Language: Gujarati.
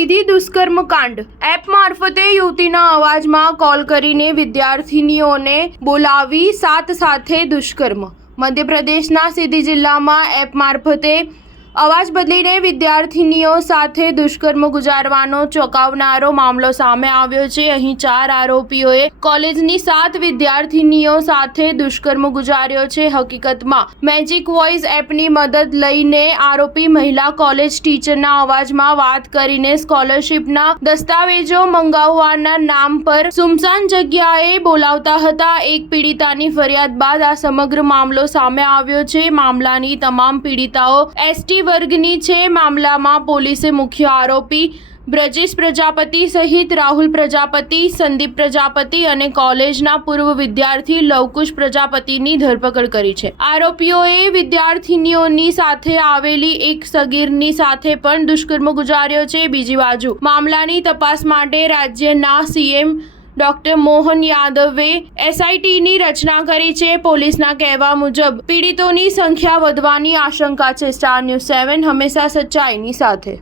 સીધી દુષ્કર્મ કાંડ એપ મારફતે યુવતીના અવાજમાં કોલ કરીને વિદ્યાર્થીનીઓને બોલાવી સાથે દુષ્કર્મ। મધ્યપ્રદેશના સીધી જિલ્લામાં એપ મારફતે અવાજ બદલીને વિદ્યાર્થીનીઓ સાથે દુષ્કર્મ ગુજારવાનો ચોંકાવનારો મામલો સામે આવ્યો છે। અહીં 4 આરોપીઓએ કોલેજની 7 વિદ્યાર્થીનીઓ સાથે દુષ્કર્મ ગુજાર્યો છે। હકીકતમાં મેજિક વોઇસ એપની મદદ લઈને આરોપી મહિલા કોલેજ ટીચરના અવાજમાં વાત કરીને સ્કોલરશિપના દસ્તાવેજો મંગાવવાના નામ પર સુમસાન જગ્યાએ બોલાવતા હતા। એક પીડિતાની ફરિયાદ બાદ આ સમગ્ર મામલો સામે આવ્યો છે। મામલાની તમામ પીડિતાઓ એસટી વર્ગની છે। મામલામાં પોલીસે મુખ્ય આરોપી બ્રજેશ પ્રજાપતિ સહિત રાહુલ પ્રજાપતિ, સંદીપ પ્રજાપતિ અને કોલેજના પૂર્વ વિદ્યાર્થી લવકુશ પ્રજાપતિની ધરપકડ કરી છે। આરોપીઓએ વિદ્યાર્થીનીઓની સાથે આવેલી એક સગીરની સાથે પણ દુષ્કર્મ ગુજાર્યો છે। બીજી બાજુ મામલાની તપાસ માટે રાજ્યના સીએમ ડોક્ટર મોહન યાદવે એસઆઈટીની રચના કરી છે। પોલીસના કહેવા મુજબ પીડિતોની સંખ્યા વધવાની આશંકા છે। સ્ટાર ન્યૂઝ 7 હંમેશા સચ્ચાઈની સાથે।